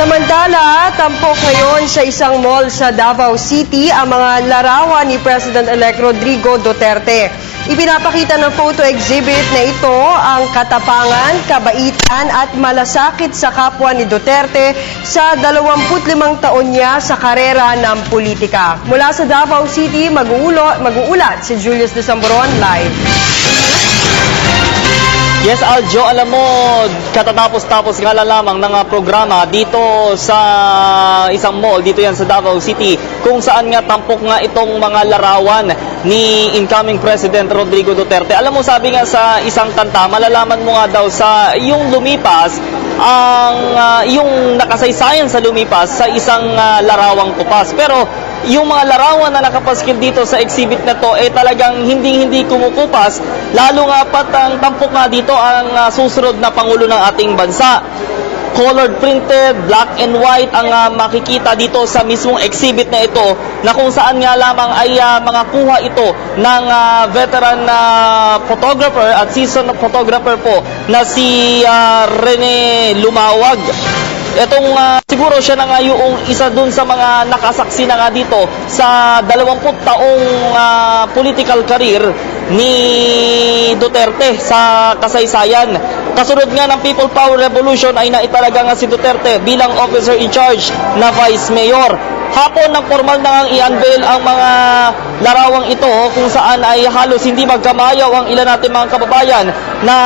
Samantala, tampok ngayon sa isang mall sa Davao City ang mga larawan ni President-elect Rodrigo Duterte. Ipinapakita ng photo exhibit na ito ang katapangan, kabaitan at malasakit sa kapwa ni Duterte sa 25 taon niya sa karera ng politika. Mula sa Davao City, mag-uulat si Julius Desamboron live. Yes, Aljo, alam mo, katatapos-tapos nga lamang ng programa dito sa isang mall, dito yan sa Davao City, kung saan nga tampok nga itong mga larawan ni incoming President Rodrigo Duterte. Alam mo, sabi nga sa isang kanta, malalaman mo nga daw sa yung lumipas, yung nakasaysayan sa lumipas sa isang larawang tupas. Pero yung mga larawan na nakapaskil dito sa exhibit na to talagang hindi kumukupas, lalo nga pat ang tampok nga dito ang susunod na Pangulo ng ating bansa. Colored printed, black and white ang makikita dito sa mismong exhibit na ito, na kung saan nga lamang ay mga kuha ito ng veteran photographer at seasoned photographer po na si Rene Lumawag. Itong siguro siya na nga yung isa dun sa mga nakasaksi na nga dito sa 20 taong political career ni Duterte sa kasaysayan. Kasunod nga ng People Power Revolution ay naitalaga nga si Duterte bilang officer in charge na vice mayor. Hapon ng formal na ngang i-unveil ang mga larawang ito kung saan ay halos hindi magkamayaw ang ilan natin mga kababayan na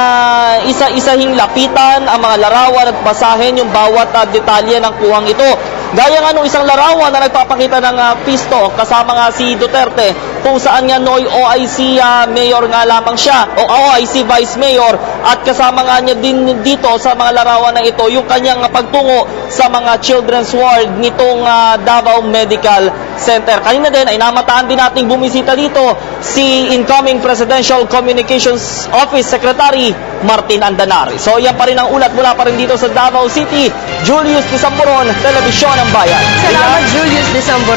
isa-isahing lapitan ang mga larawan at basahin yung bawat detalye ng kuhang ito. Gaya nga nung isang larawan na nagpapakita ng pisto kasama nga si Duterte, kung saan nga noy OIC mayor nga lamang siya o OIC vice mayor, at kasama nga niya din dito sa mga larawan na ito yung kanyang pagtungo sa mga children's ward nitong Davao Medical Center. Kanina din ay namataan din nating bumisita dito si incoming Presidential Communications Office Secretary Martin Andanari. So yan pa rin ang ulat mula pa rin dito sa Davao City. Julius Desamboron, Telebisyon ng Bayan. Salamat, Julius Desamboron.